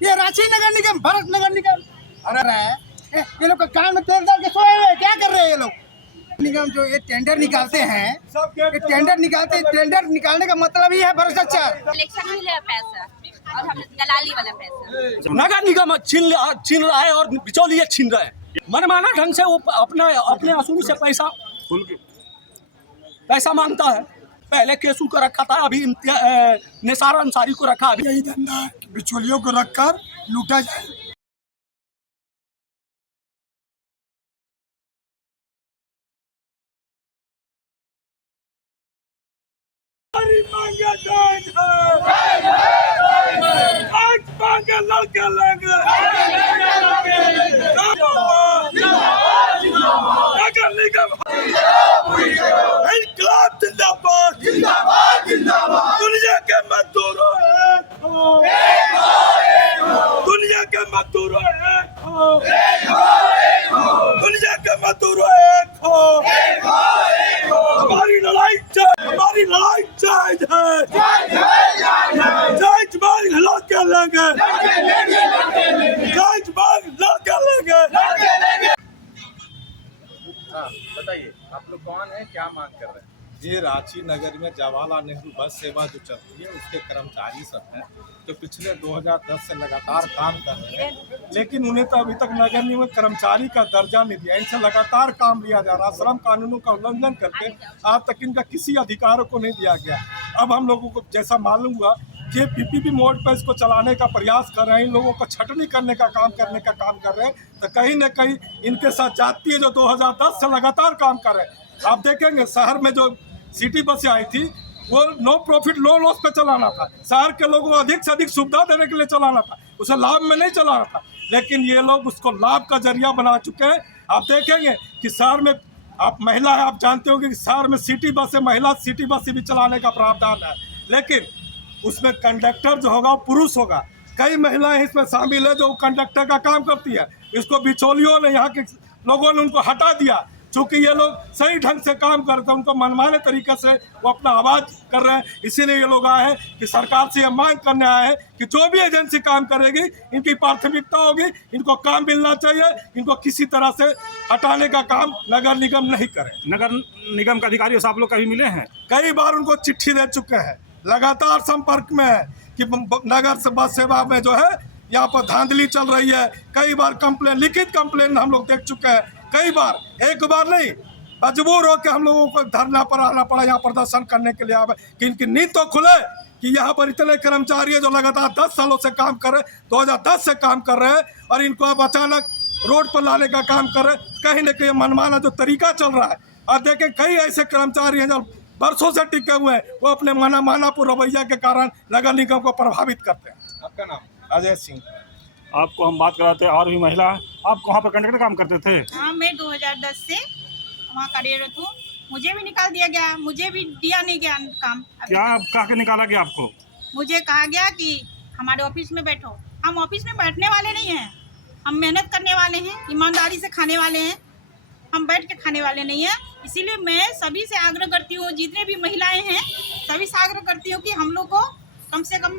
ये रांची नगर निगम, भरत नगर निगम, अरे ये लोग का कान में तेल डाल के सोए हुए क्या कर रहे हैं ये लोग? निगम जो ये टेंडर निकालते हैं, ये टेंडर निकालने का मतलब ही है भ्रष्टाचार। इलेक्शन में ले पैसा और हम दलाली वाला पैसा नगर निगम छीन रहा है और बिचौलिए छीन रहे हैं। मनमाना ढंग से वो अपने असूल से पैसा मांगता है। पहले केसू को रखा था, अभी निसार अंसारी को रखा। अभी यही धंधा बिचौलियों को रखकर लूटा जाए। लड़के लेंगे नगर निगम इनकलाब जिंदाबाद जिंदाबाद जिंदाबाद। दुनिया के मजदूरों दुनिया के मजदूरों दुनिया के मजदूरों हमारी लड़ाई जायज है। जायज मांग लड़के लेंगे, जायज मांग लड़के लेंगे। बताइए आप लोग कौन है, क्या मांग कर रहे हैं? ये रांची नगर में जवाहरलाल नेहरू बस सेवा जो चलती है उसके कर्मचारी सब हैं जो पिछले 2010 से लगातार काम कर रहे हैं, लेकिन उन्हें तो अभी तक नगर निगम कर्मचारी का दर्जा नहीं दिया। इनसे लगातार काम लिया जा रहा, श्रम कानूनों का उल्लंघन करके आज तक इनका किसी अधिकारों को नहीं दिया गया। अब हम लोगों को जैसा मालूम हुआ कि पीपीपी मोड पर इसको चलाने का प्रयास कर रहे हैं, इन लोगों को छटनी करने का काम कर रहे हैं, तो कहीं न कहीं इनके साथ जाती है जो 2010 से लगातार काम कर रहे हैं। आप देखेंगे शहर में जो सिटी बसें आई थी वो नो प्रॉफिट लो लॉस पे चलाना था, शहर के लोगों को अधिक से अधिक सुविधा देने के लिए चलाना था, उसे लाभ में नहीं चलाना था, लेकिन ये लोग उसको लाभ का जरिया बना चुके हैं। आप देखेंगे कि शहर में आप महिला है, आप जानते होंगे कि शहर में सिटी बसें, महिला सिटी बसें भी चलाने का प्रावधान है, लेकिन उसमें कंडक्टर जो होगा वो पुरुष होगा। कई महिलाएं इसमें शामिल है जो कंडक्टर का काम करती है। इसको बिचौलियों ने, यहाँ के लोगों ने उनको हटा दिया। चूँकि ये लोग सही ढंग से काम करते हैं, उनको मनमाने तरीके से वो अपना आवाज़ कर रहे हैं, इसीलिए ये लोग आए हैं कि सरकार से ये मांग करने आए हैं कि जो भी एजेंसी काम करेगी इनकी प्राथमिकता होगी, इनको काम मिलना चाहिए, इनको किसी तरह से हटाने का काम नगर निगम नहीं करे। नगर निगम के अधिकारियों से आप लोग कभी मिले हैं? कई बार उनको चिट्ठी दे चुके हैं, लगातार संपर्क में है कि नगर से बस सेवा में जो है यहाँ पर धांधली चल रही है। कई बार कंप्लेन, लिखित कंप्लेन हम लोग देख चुके हैं, कई बार, एक बार नहीं, मजबूर हो के हम लोगों को धरना पर आना पड़ा, यहाँ प्रदर्शन करने के लिए आवे कि इनकी नींद तो खुले कि यहाँ पर इतने कर्मचारी है जो लगातार 10 सालों से काम कर रहे हैं, 2010 से काम कर रहे हैं, और इनको अब अचानक रोड पर लाने का काम कर रहे हैं। कहीं न कहीं मनमाना जो तरीका चल रहा है। और देखें कई ऐसे कर्मचारी हैं जो वर्षों से टिके हुए हैं, वो अपने मानापुर रवैया के कारण नगर निगम को प्रभावित करते हैं। आपका नाम? अजय सिंह। आपको हम बात कराते हैं और भी महिला, आप वहाँ पर कंडक्टर काम करते थे? हाँ, मैं 2010 से वहाँ कार्यरत हूँ। मुझे भी निकाल दिया गया, मुझे भी दिया नहीं गया काम। क्या कहा के निकाला गया आपको? मुझे कहा गया कि हमारे ऑफिस में बैठो। हम ऑफिस में बैठने वाले नहीं हैं, हम मेहनत करने वाले हैं, ईमानदारी से खाने वाले हैं, हम बैठ के खाने वाले नहीं हैं। इसीलिए मैं सभी से आग्रह करती हूँ, जितने भी महिलाएं हैं सभी से आग्रह करती हूँ कि हम लोग को कम से कम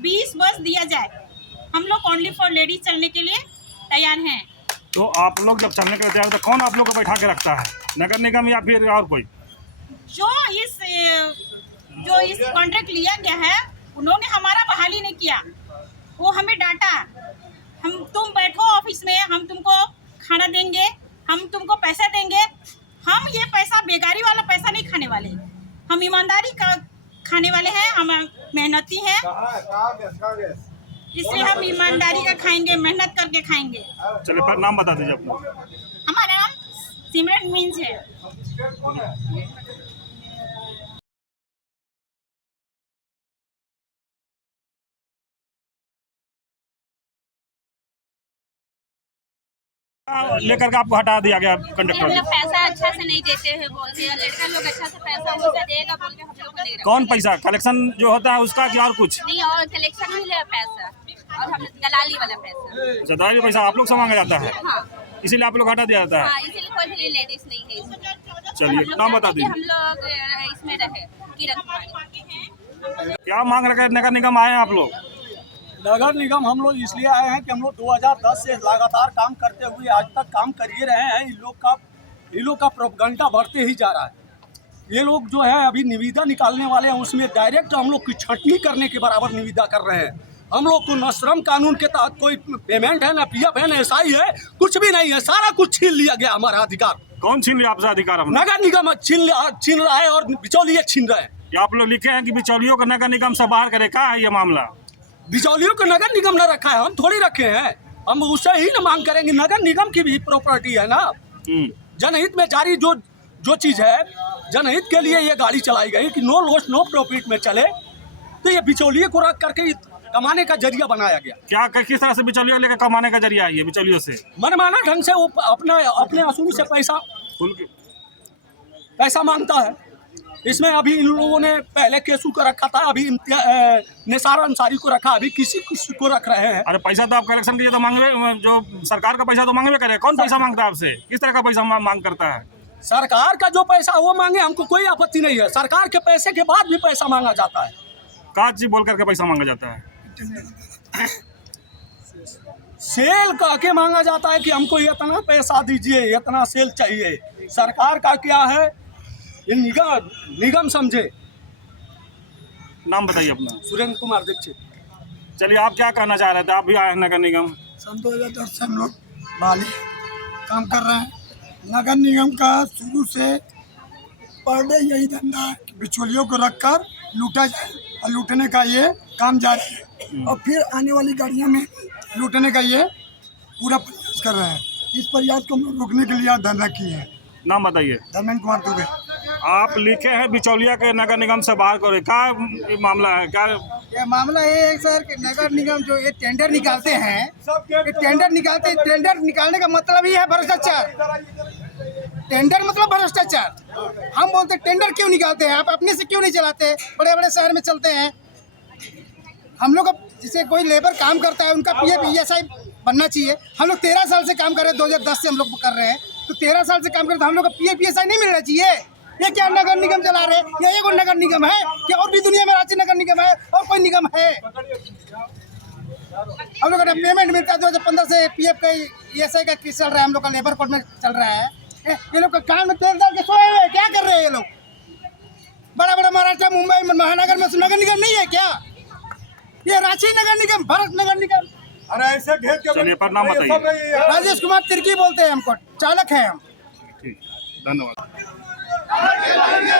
20 बस दिया जाए। हम लोग ओनली फॉर लेडीज चलने के लिए तैयार हैं। तो आप लोग जब चलने के लिए तैयार तो कौन आप लोग को बैठा के रखता है, नगर निगम या फिर और कोई? जो इस कॉन्ट्रैक्ट लिया गया है उन्होंने हमारा बहाली नहीं किया, वो हमें डांटा। तुम बैठो ऑफिस में, हम तुमको खाना देंगे, हम तुमको पैसा देंगे। हम ये पैसा बेगारी वाला पैसा नहीं खाने वाले, हम ईमानदारी का खाने वाले हैं, हम मेहनती हैं, इसलिए हम ईमानदारी का खाएंगे, मेहनत करके खाएंगे। चलिए पर नाम बता दीजिए अपना। हमारा नाम सिमरन मीन्स है। लेकर के आपको हटा दिया गया कंडक्टर? मतलब पैसा अच्छा से नहीं देते हैं बोलते हैं, लड़का लोग अच्छा से पैसा उनका देगा बोल के हम लोग को नहीं रखा। कौन पैसा कलेक्शन जो होता है उसका कि और कुछ? नहीं, और कलेक्शन में ले पैसा और हम दलाली वाला पैसा। दलाली पैसा आप लोग से मांगा जाता है? हाँ, इसीलिए आप लोग हटा दिया जाता है? हाँ, इसीलिए कोई भी लेडीज नहीं है इसमें। चलिए नाम बता दीजिए। हम लोग इसमें रहे किरण कुमारी। क्या मांग रखे नगर निगम आए हैं आप लोग? नगर निगम हम लोग इसलिए आए हैं कि हम लोग 2010 से लगातार काम करते हुए आज तक काम कर ही रहे हैं। इन लोग का प्रोपगंडा बढ़ते ही जा रहा है। ये लोग जो है अभी निविदा निकालने वाले हैं, उसमें डायरेक्ट हम लोग की छटनी करने के बराबर निविदा कर रहे हैं। हम लोग को न श्रम कानून के तहत कोई पेमेंट है, न PF है, न SI है, कुछ भी नहीं है। सारा कुछ छीन लिया गया हमारा अधिकार। कौन छीन लिया आपसे अधिकार अपना? नगर निगम छीन रहा है और बिचौलिए छीन रहे हैं। ये आप लोग लिखे हैं कि बिचौलियों को नगर निगम से बाहर करे, क्या है ये मामला? बिचौलियों को नगर निगम न रखा है, हम थोड़ी रखे हैं। हम उससे ही न मांग करेंगे, नगर निगम की भी प्रॉपर्टी है ना। जनहित में जारी जो चीज़ है, जनहित के लिए ये गाड़ी चलाई गई कि नो लॉस नो प्रॉफिट में चले, तो ये बिचौलिए को रख करके कमाने का जरिया बनाया गया। क्या किस तरह से बिचौलियों लेकर कमाने का जरिया है ये बिचौलियों से? मनमाना ढंग से वो अपने असूल से पैसा मांगता है। इसमें अभी इन लोगों ने पहले केसू को रखा था, अभी निसार अंसारी को रखा, अभी किसी को रख रहे हैं। अरे पैसा तो आप कलेक्शन के लिए तो मांगे, जो सरकार का पैसा तो मांगवे करे। कौन पैसा मांगता है आपसे? किस तरह का पैसा मांग करता है? सरकार का जो पैसा वो मांगे, हमको कोई आपत्ति नहीं है। सरकार के पैसे के बाद भी पैसा मांगा जाता है। का चीज बोल करके पैसा मांगा जाता है? सेल कह के मांगा जाता है कि हमको इतना पैसा दीजिए, इतना सेल चाहिए। सरकार का क्या है, ये निगम समझे। नाम बताइए अपना। सुरेंद्र कुमार दीक्षित। चलिए, आप क्या कहना चाह रहे थे? आप भी आए हैं नगर निगम। सन 2010 से हम लोग माली काम कर रहे हैं। नगर निगम का शुरू से पर डे यही धंधा है कि बिचौलियों को रखकर लूटा जाए, और लूटने का ये काम जारी है। और फिर आने वाली गाड़ियों में लूटने का ये पूरा प्रयास कर रहे हैं। इस प्रयास को हम लोग रोकने के लिए आज धरना किए हैं। नाम बताइए। धर्मेंद्र कुमार दुबे। आप लिखे हैं बिचौलिया के नगर निगम से बाहर करे, क्या मामला है? क्या ये मामला ये है सर कि नगर निगम जो ये टेंडर निकालते हैं, ये टेंडर निकालने का मतलब ही है भ्रष्टाचार। टेंडर मतलब भ्रष्टाचार। हम बोलते टेंडर क्यों निकालते हैं, आप अपने से क्यों नहीं चलाते? बड़े बड़े शहर में चलते हैं। हम लोग जैसे कोई लेबर काम करता है, उनका PF ESI बनना चाहिए। हम लोग 13 साल से काम कर रहे हैं, 2010 से हम लोग कर रहे हैं, तो 13 साल से काम करते तो हम लोग का PF ESI नहीं मिलना चाहिए। ये क्या नगर निगम चला रहे हैं? ये एक नगर निगम है कि और भी दुनिया में रांची नगर निगम है और कोई निगम है? हम लोग का पेमेंट मिलता है 2015 से PF का ESI का केस चल रहा है, हम लोग का लेबर कोर्ट में चल रहा है। ये लोग का कान में तेल डाल के सोए हुए क्या कर रहे हैं ये लोग? बड़ा बड़ा महाराष्ट्र, मुंबई महानगर में नगर निगम नहीं है क्या? ये रांची नगर निगम, भारत नगर निगम। अरे ऐसे घेर के चलिए, पर नाम बताइए। राजेश कुमार तिर्की बोलते हैं, हमको चालक हैं हम। ठीक, धन्यवाद। आगे बढ़िए।